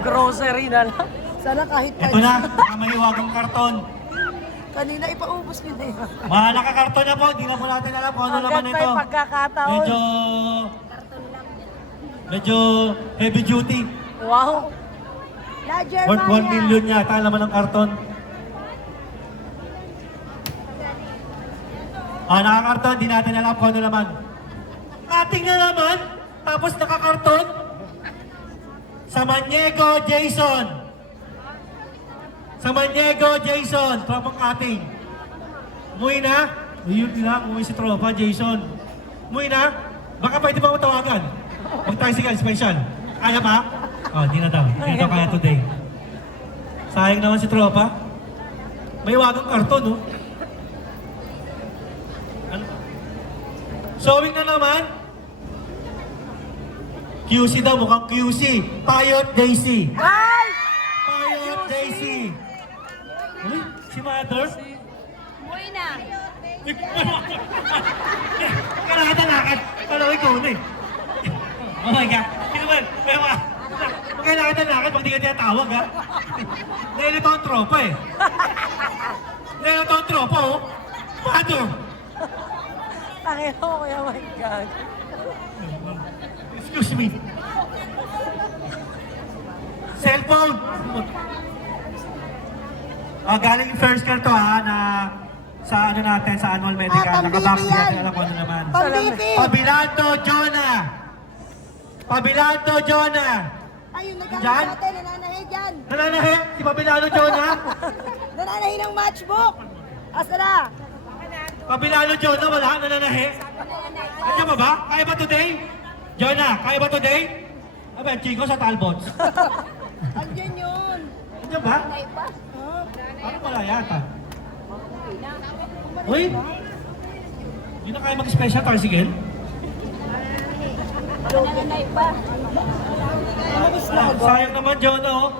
Grocery na lang. Sana kahit Ito na, nakamahiwagang karton. Kanina ipaubos nyo na yun. Mga nakakarton na po, hindi na po natin alam kung ano naman Hanggang ito. may pagkakataon. Medyo heavy duty. Wow. La Worth 1 million yata ang laman ng karton. Nakakarton, di natin alam kung ano naman. Ating na naman, tapos nakakarton. Samaniego Jason. Samaniego Jason, tropang ating. Umuwi na? Yun lang, umuwi si tropa, Jason. Umuwi na? Baka pwede ba matawagan? Mag-tricycle special. Kaya pa? Di na daw. Hindi na daw kaya today. Sayang naman si tropa. May wagang karton, no? Showing na naman. QC daw, mukhang QC. Payot Daisy. Ay! Payot Daisy. Uy, si Mother? Umuwi na. Kalakad-lakad. Kala ko ikaw na eh. Oh my God. Hindi naman. Kalakad-lakad pag di ka tinatawag ha. Nilito ang tropa eh. Nilito ang tropa oh. Mother. Tangin mo, kuya, my God. Excuse me. Cellphone. Galing first car to ha, na sa ano natin, sa annual medical. Nakabox natin, alam ko ano naman. Pambibi! Pabilando Jonah! Pabilando Jonah! Ayun, Diyan? nagkakaroon natin, nananahe dyan. Nananahe, si Pabilando Jonah. Nananahe ng matchbook. Asa na? Pabilando Jonah, wala, nananahe. Andiyan ba ba? Kaya ba today? Jonah, kaya ba today? Aba, Chico sa Talbots. Andyan yun. Andiyan ba? Ay pa? Ano wala yata? Uy! Hindi na kaya mag-special tricycle? Nananay pa. Sayang naman, Jonah, oh.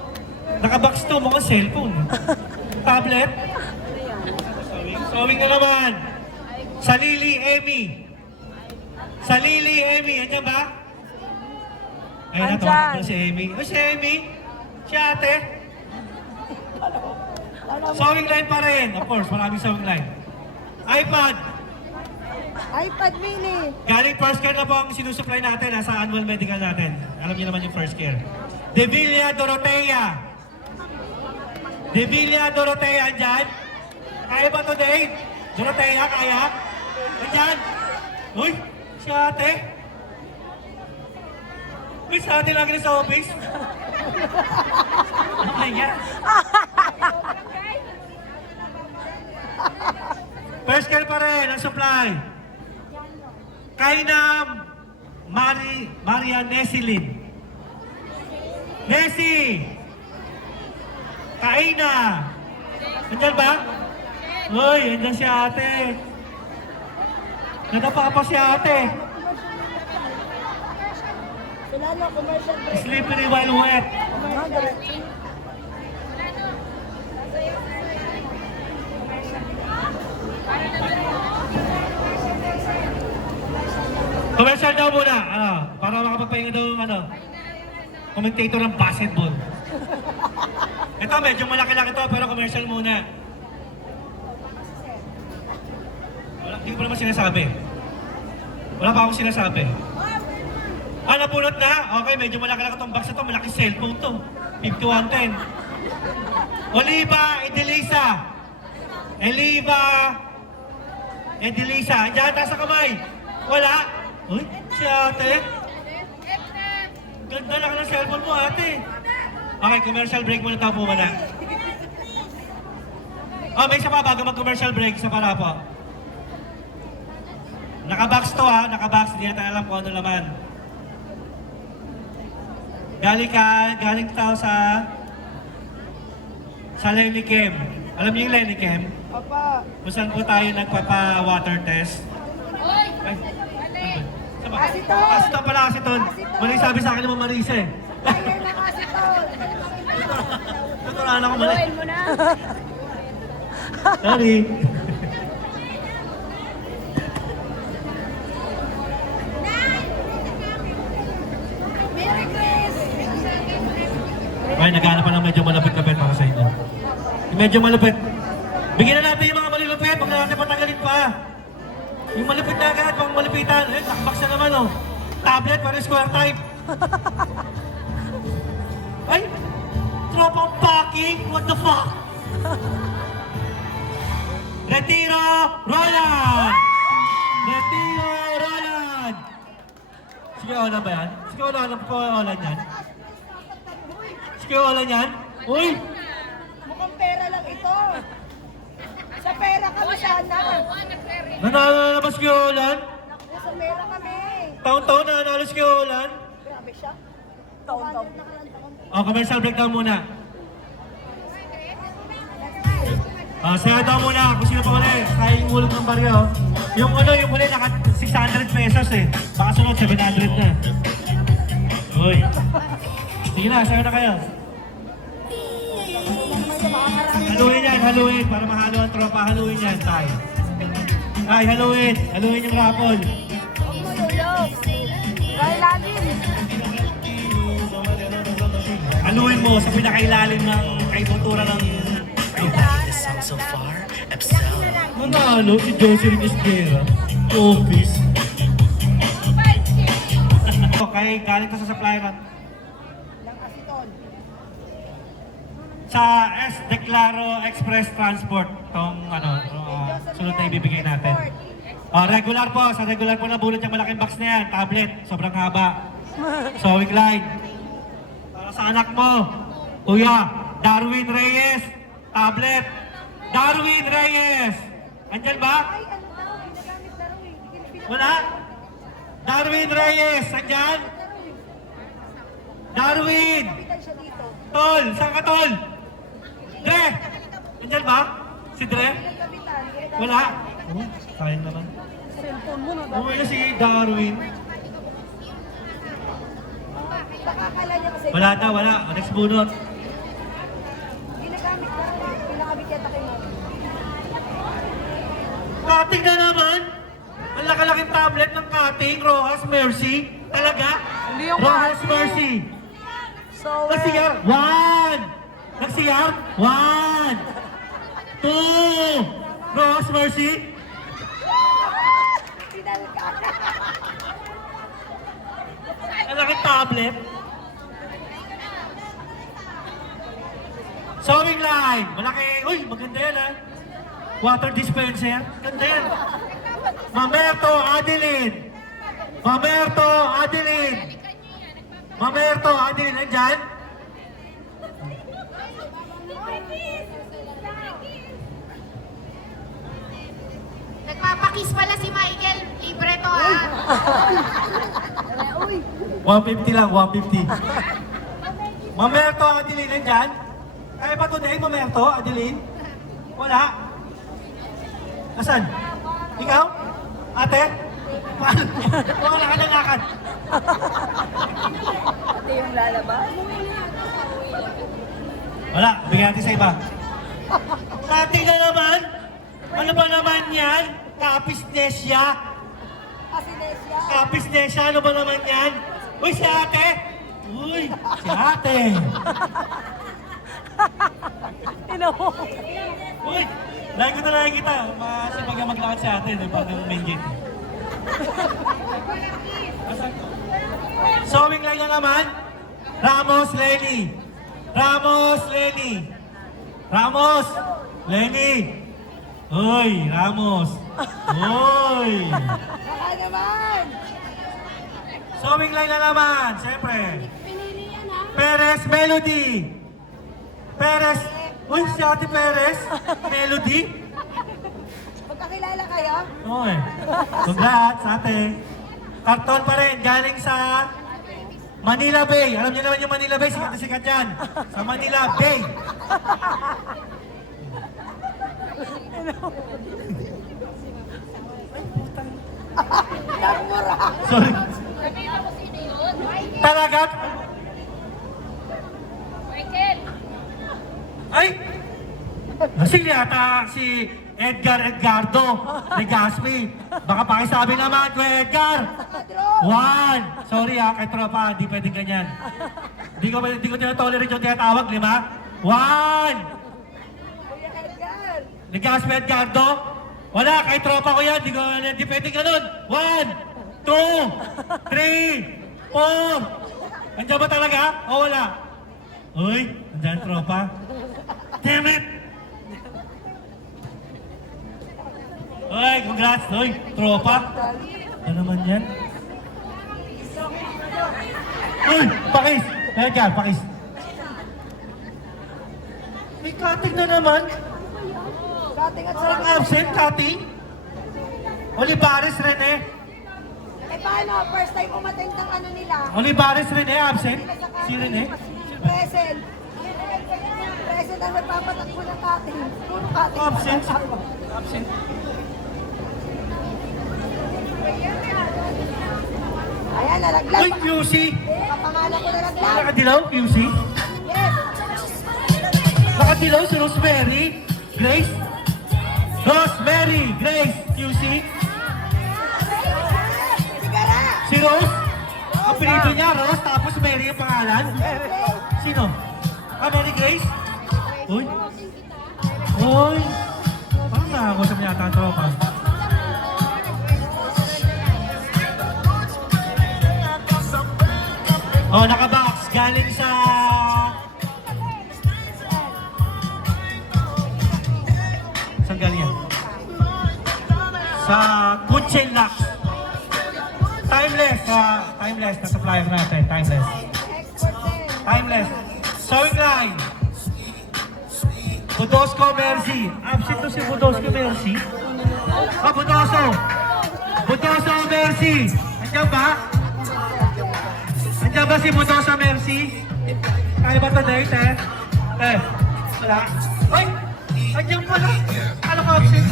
Nakabox to, mukhang cellphone. Tablet. Sewing na naman. Salili Emmy. Salili Emmy, andyan ba? Ayun na, tawag na si Emmy. O si Emmy? Si ate? Sewing line pa rin. Of course, maraming sewing line. iPad. iPad mini. Galing first care na po ang sinusupply natin sa annual medical natin. Alam niyo naman yung first care. De Villa Dorotea. De Villa Dorotea, andyan? Kaya ba today? Dorotea, kaya? Andyan? Uy, si ate. Uy, si ate lagi na sa office. Ano kaya? First care pa rin ang supply. Kainam Maria Nesilin. Nessie! Kaina! Andyan ba? Uy, andyan si ate. Nadapa pa si ate. Sila na, commercial break. Slippery while wet. Commercial daw muna, para makapagpahinga daw ng commentator ng basketball. Ito, medyo malaki-laki ito, pero commercial muna. Hindi ko pa naman sinasabi. Wala pa akong sinasabi. Napulot na? Okay, medyo malaki-laki itong box na ito. Malaki cellphone ito. 5110. Oliva Edelisa. Oliva Edelisa. Andiyan, taas sa kamay. Wala. Uy, si ate. Ganda lang ng cellphone mo, ate. Okay, commercial break muna tayo po muna. May isa pa bago mag-commercial break, isa para po. Nakabox to ha, nakabox. Hindi natin alam kung ano naman. Galing tao sa Lenichem. Alam niyo yung Lenichem? Papa. Kung saan po tayo nagpapa-water test. Ay, ano ba? Aceton! Aceton pala, aceton. Mali sabi sa akin naman Marisa eh. Fire ng aceton! Natulaan ako mali. Gawin mo na. Sorry. Merry Christmas! Okay, naghanap pa ng medyo malapit-lapit para sa inyo. Yung medyo malapit. Bigyan na natin yung mga malilupit, huwag na natin patagalin pa. Yung malupit na agad, pang malupitan. Eh, nakbox na naman, oh. Tablet para square type. Ay! Tropang packing? What the fuck? Retiro Roland! Retiro Roland! Sige, Roland ba yan? Sige, Roland yan? Sige, Roland yan? Uy! Mukhang pera lang ito. Sa pera kami sana. Nanalo na naman si Roland? Sa pera kami. Taon-taon na nanalo si Roland? Grabe siya. Taon-taon. Oh, commercial breakdown muna. Saya daw muna kung sino pa uli. Kaya yung ulog ng baryo. Yung uli naka 600 pesos eh. Baka sunod 700 na. Uy. Sige na, sayo na kayo. Haluin yan, haluin. Para mahalo ang tropa, haluin yan, tayo. Ay, haluin. Haluin yung raffle. Tulog. Kaya lalim. Haluin mo sa pinakailalim ng kaibutura ng... So far, Epsel. Manalo si Jocelyn Esguera. Office. Okay, galing to sa supplier. Ng asiton. Sa S. Declaro Express Transport. Itong sunod na ibibigay natin. Regular po. Sa regular po nabulot yung malaking box na yan. Tablet. Sobrang haba. Sewing line. Para sa anak mo. Kuya, Darwin Reyes. Tablet. Darwin Reyes! Andyan ba? Ay, ano daw? Ginagamit na rin. Wala? Darwin Reyes! Andyan? Darwin! Kapitan siya dito. Tol! Saan ka, Tol? Dre! Andyan ba? Si Dre? Kapitan. Wala? Oh, sayang naman. Cellphone mo na. Umuwi na si Darwin. Baka akala niya kasi. Wala na, wala. Next bunot. Ginagamit na rin. Pinakabit yata kay Mami. Cutting na naman! Ang laki-laking tablet ng cutting. Rojas Mercy. Talaga? Hindi yung Rojas cutting. Mercy. So, Nagsiyar. 1! Nagsiyar. 1! 2! Rojas Mercy. Pinalka. Ang laking tablet. Sewing line. Malaki. Uy, maganda yan ha. Water dispenser. Ganda yan. Mamerto Adeline. Mamerto Adeline. Mamerto Adeline. Nandyan? Nagpapakis pala si Michael. Libre to ha. 150 lang, 150. Mamerto Adeline. Nandyan? Kaya ba today, Mamerto Adeline? Wala. Asan? Ikaw? Ate? Paano? Wala ka ng lakad. Ito yung lalabas. Wala, bigyan natin sa iba. Ating na naman? Ano ba naman yan? Kapisnesya? Asinesia. Kapisnesya, ano ba naman yan? Uy, si ate! Uy, si ate! ina mo. Uy, lagi ko na lang kita. Masipag ang maglakad si ate, di ba? Ng main gate. Asan? Sewing line na naman. Ramos, Lenny. Ramos, Lenny. Ramos, Lenny. Uy, Ramos. Uy. Baka naman. Sewing line na naman, siyempre. Perez, Melody. Perez. Uy, si Ate Perez. Melody. Magkakilala kayo? Uy. Congrats, ate. Karton pa rin, galing sa Manila Bay. Alam niyo naman yung Manila Bay, sikat na sikat yan. Sa Manila Bay. Nagmura. Sorry. Talaga? Michael! Ay! Kasi yata si Edgardo Legaspi. Baka pakisabi naman, Kuya Edgar. 1! Sorry kay tropa, di pwedeng ganyan. Hindi ko tinatolerate yung tinatawag, 5, 1! Kuya Edgar. Nag-gas pa Edgardo? Wala, kahit tropa ko yan, di pwede ganun. 1, 2, 3, 4. Andiyan ba talaga? O wala? Uy, andiyan tropa. Damn it! Uy, congrats! Uy, tropa. Ano naman yan? Uy, pakis! Edgar, pakis. May cutting na naman. Kating at Parang sarap. absent, cutting. Olivares, Rene. Eh paano? First time umating ng ano nila. Olivares, Rene, absent. Si Rene. Present. Present ang nagpapatakbo ng kating. Puro kating. Absent. Absent. Ayan, nalaglag. Uy, QC. Kapangalan ko nalaglag. Nakadilaw, QC. Yes. Nakadilaw si Rosemary. Grace. Rosemary, Grace, QC. Sigara. Si Rose. Ang pinito niya, Rose, tapos Mary ang pangalan. Sino? Mary Grace? Uy. Uy. Parang nakakosap niya ata ang tropa. Oh, nakabox. Galing sa... Saan galing yan? Sa Kuchen Lux. Timeless. Timeless na supplier natin. Timeless. Timeless. Sewing line. Budosco Mercy. Absent to si Budosco Mercy. Oh, Budoso. Budoso Mercy. Andiyan ba? Andiyan ba si Budoso Mercy? Kaya ba ito date eh? Wala. Ay! Andiyan pala. Ano ka absent?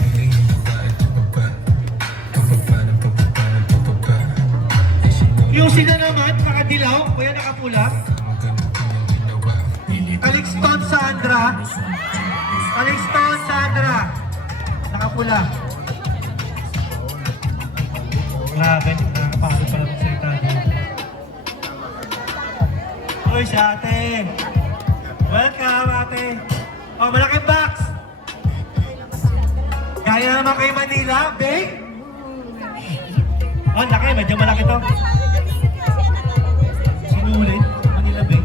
QC na naman, nakadilaw, kuya nakapula. Calixton Sandra. Calixton Sandra. Nakapula. Grabe, nakapasok pa lang sa ita. Uy, si ate. Welcome, ate. Oh, malaking box. Kaya naman kay Manila, babe. Oh, laki, medyo malaki to. Sinulit, Manila Bay.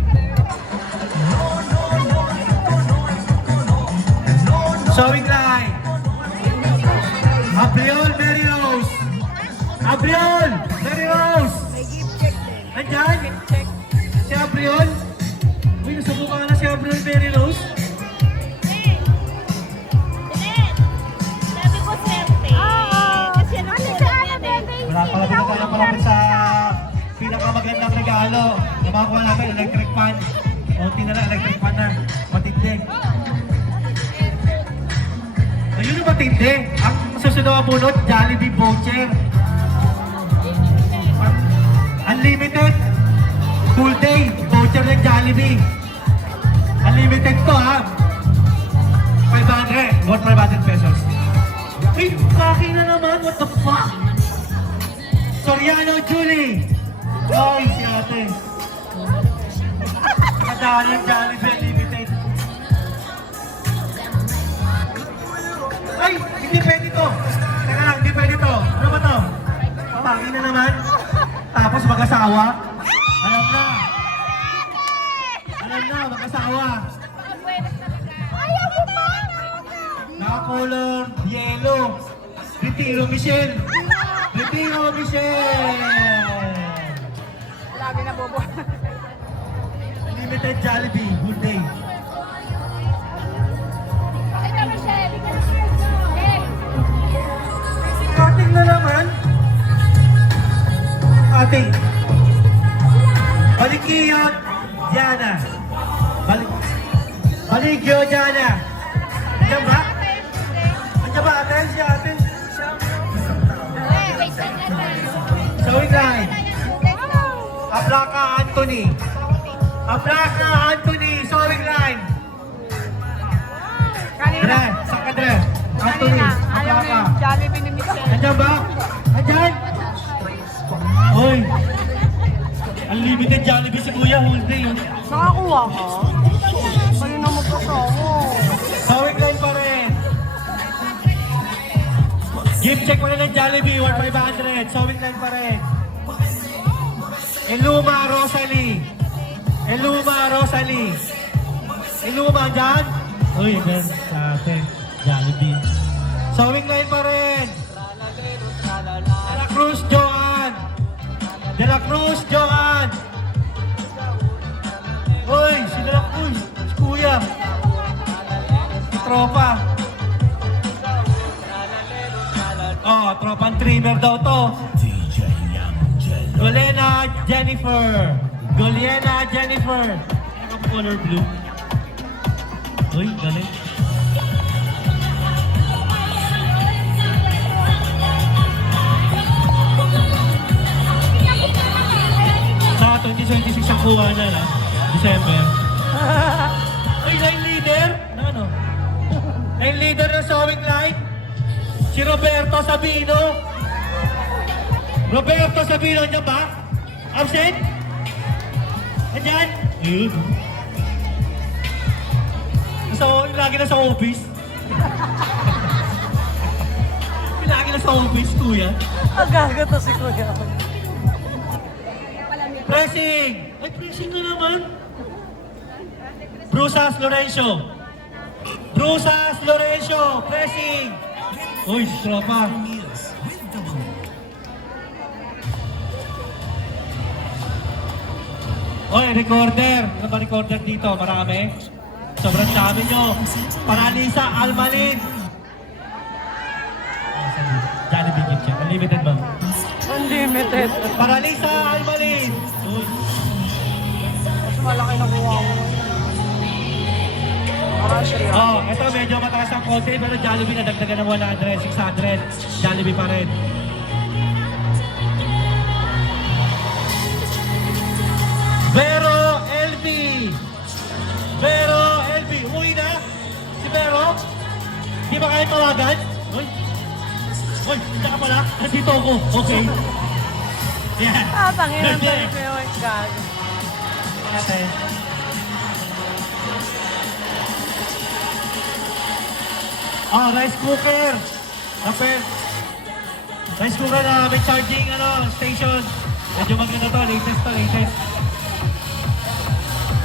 Sewing line. Abriol, Mary Rose. Abriol, Mary Rose. Nandyan? Si Abriol? Uy, nasubukan na si Abriol, Mary Rose. Sabi ko swerte. Kasi ano Wala pala palapit sa pinakamagandang regalo. Namakuha natin, electric fan. Unti na lang, electric fan na. Matindi. Ayun yung matindi. Ang susunod na bunot, Jollibee voucher. Unlimited. Full day. Voucher ng Jollibee. Unlimited to ha. 500. Worth 500 pesos. Ay, kaki na naman. What the fuck? Soriano Julie! Ay, si ate. Nakadaan yung Jollibee Limited. Ay, hindi pwede to. Teka lang, hindi pwede to. Ano ba to? Paki na naman. Tapos mag-asawa. Alam na. Alam na, mag-asawa. Ayaw mo pa! Naka-color, yellow. Retiro Michelle. Retiro Michelle. Lagi na bobo. Limited Jollibee, good day. Ito, Michelle. Cutting na naman. Cutting. Balikio, Diana. Balikio, Diana. Andiyan ba? Andiyan ba ate? Si ate? Sewing line. Ablaka Anthony. Ablaka Anthony, sewing line. Dre, saan ka Dre? Anthony, Ablaka. Jollibee ni Michelle. Andiyan ba? Andiyan? Uy! Unlimited Jollibee si Kuya, whole day yun. Nakakuha ka? Kayo na magkasama. Sawing line pa rin. Gift check mo na ng Jollibee, 1,500. Sawing line pa rin. Eluma Rosalie. Eluma Rosalie. Eluma dyan? Uy, meron sa atin. Jollibee. Sawing line pa rin. De La Cruz Joan. De La Cruz Joan. Uy, si De La Cruz. Si Kuya. Si Tropa. Oh, tropang trimmer daw to. Golena Jennifer. Golena Jennifer. Ano ka color blue? Uy, galing. Sa 2026 ang kuha na na. December. Uy, line leader? Ano? Line leader ng sewing line? Si Roberto Sabino. Roberto Sabino, andyan ba? Absent? Andyan? Yun. Lagi na sa office. Lagi na sa office, kuya. Ang gago to si Kuya. Pressing! Ay, pressing na naman. Brusas Lorenzo. Brusas Lorenzo. Pressing. Uy, tropa. Oy, recorder. Ano ba recorder dito? Marami. Sobrang dami nyo. Paralisa Almalin. Jollibee gift check. Unlimited ba? Unlimited. Paralisa Almalin. Uy. Mas malaki na kuha mo. Parang siya. Oh, ito medyo mataas ang konti pero Jollibee na dagdagan ng 100, 600. Jollibee pa rin. Vero LB. Vero LB. Umuwi na? Si Vero? Di ba kaya tawagan? Uy. Uy, hindi ka pala. Nandito ako. Okay. Yan. Tangin ang tayo ko yung gago. Okay. Ah, rice cooker. Okay. Rice cooker na may charging station. Medyo maganda to, latest to, latest.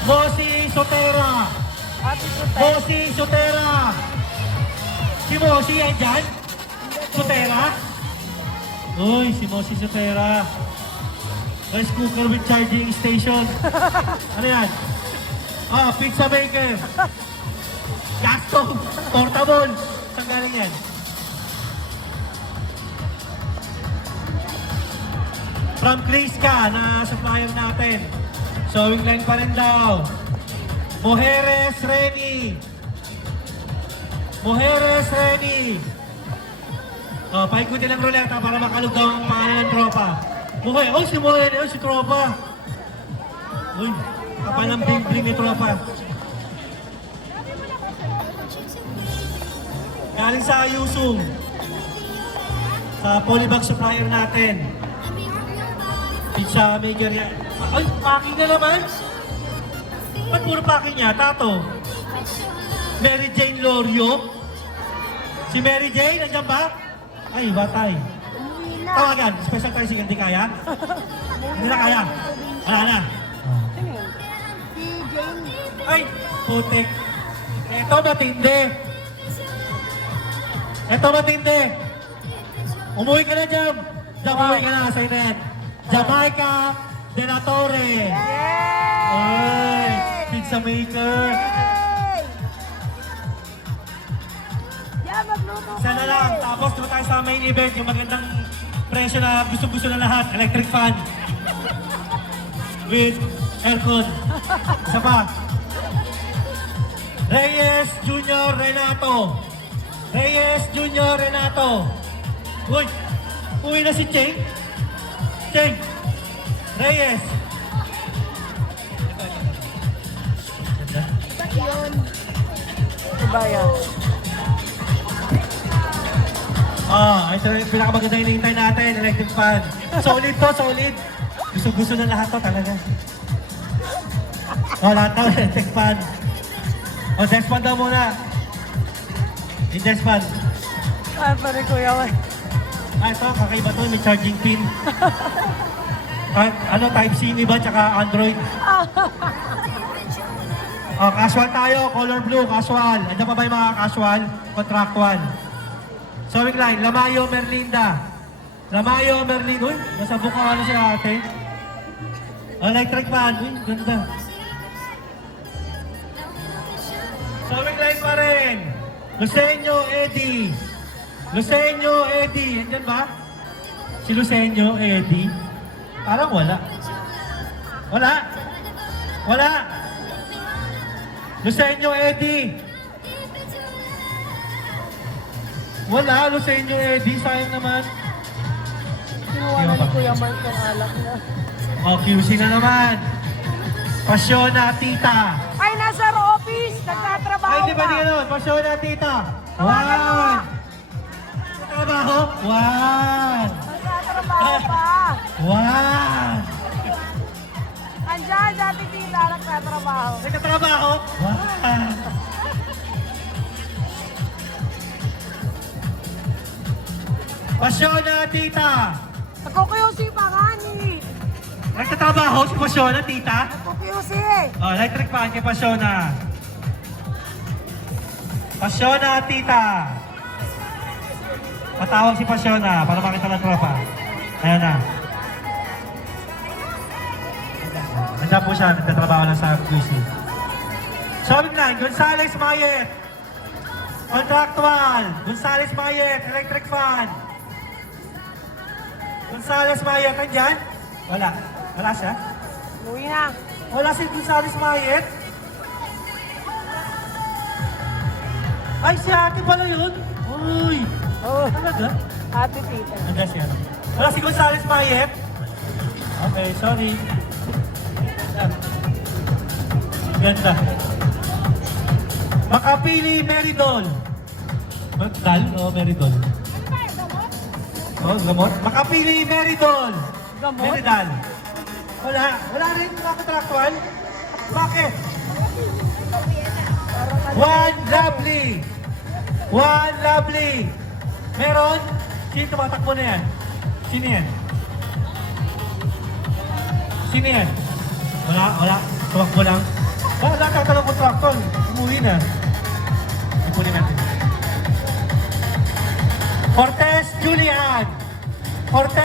Mosi Sotera. Ate Sute. Mosi Sotera. Si Mosi yan dyan? Sotera? Uy, si Mosi Sotera. Rice cooker with charging station. Ano yan? Ah, pizza maker. Gas stove. Portable. Saan galing yan? From Kriska na supplier natin. Sewing line pa rin daw. Mujeres Reni. Mujeres Reni. Oh, paikutin ang ruleta para makalugaw ang pangalan ng tropa. Mujer, oh si Mujer, oh si tropa. Uy, kapal ng bling-bling ni tropa. Galing sa Ayusung. Sa polybag supplier natin. Pizza maker yan. Ay, packing na naman. Ba't puro packing niya? Tato. Mary Jane Lorio. Si Mary Jane, nandiyan ba? Ay, batay. Tawagan, special tayo sige, hindi kaya? Hindi na kaya. Wala na. Si Jane. Ay, putik. Ito matindi. Ito matindi. Umuwi ka na, Jam. Jam, umuwi ka na sa inet. Jamaica de la Torre. Ay, pizza maker. Yeah, magluto Isa na lang. Tapos doon tayo sa main event, yung magandang presyo na gusto-gusto na lahat. Electric fan. With aircon. Isa pa. Reyes Junior Renato. Reyes Junior Renato. Uy, uwi na si Cheng. Cheng. Reyes. Diba yan? Ah, ito yung pinakamaganda hinihintay natin, electric fan. Solid to, solid. Gusto-gusto na lahat to talaga. O, lahat daw, Despan. O, Despan daw muna. Yung Despan. Ano pa rin Kuya Mike? Ah, ito, kakaiba to, may charging pin. Ano, Type-C yung iba, tsaka Android. O, casual tayo, color blue, casual. Andiyan pa ba yung mga casual? Contractual. Sewing line, Lamayo, Merlinda. Lamayo, Merlinda. Uy, nasabok ka ano siya ate. Electric fan, uy, ganda. Sewing line pa rin. Lucenio, Eddie. Lucenio, Eddie. Andyan ba? Si Lucenio, Eddie. Parang wala. Wala. Wala. Lucenio, Eddie. Wala, Lucenio, Eddie. Sayang naman. Kinuha na ni Kuya Mike yung alak niya. O, QC na naman. Pasyona, tita. Ay, nasa office! Nagtatrabaho Ay, di ba di ganun? Pasyona, tita. One. Trabaho? One. Nagtatrabaho pa! One. Andyan, dati tita, nagtatrabaho. Nagkatrabaho? One. Pasyona, tita. Nagkukuyosi pa nga ni. Nagtatrabaho si Pasyona, tita. Nagkukuyosi! Oh, electric fan kay Pasyona. Pasyona, tita. Patawag si Pasyona para makita ng tropa. Ayan na. Nandiyan po siya, nagtatrabaho lang sa QC. Sewing line, Gonzales Mayet. Contractual. Gonzales Mayet, electric fan. Gonzales Mayet, nandiyan? Wala. Wala siya? Uwi na. Wala si Gonzales Mayet? Ay, si ate pala yun? Uy! Oh, Talaga? ate tita. Nandiyan siya. Wala si Gonzales Mayet? Okay, sorry. Ganda. Makapili Meridol. Dal? Oo, Meridol. Oh, gamot? Makapili Meridol. Gamot? Meridol. Wala. Wala rin mga contractual. Bakit? One lovely. One lovely. Meron? Sino tumatakbo na yan? Sino yan? Sino yan? Wala, wala. Tumakbo lang. Wala, tatanong contractual. Umuwi na. Ipunin natin. Cortez Julian. Cortez.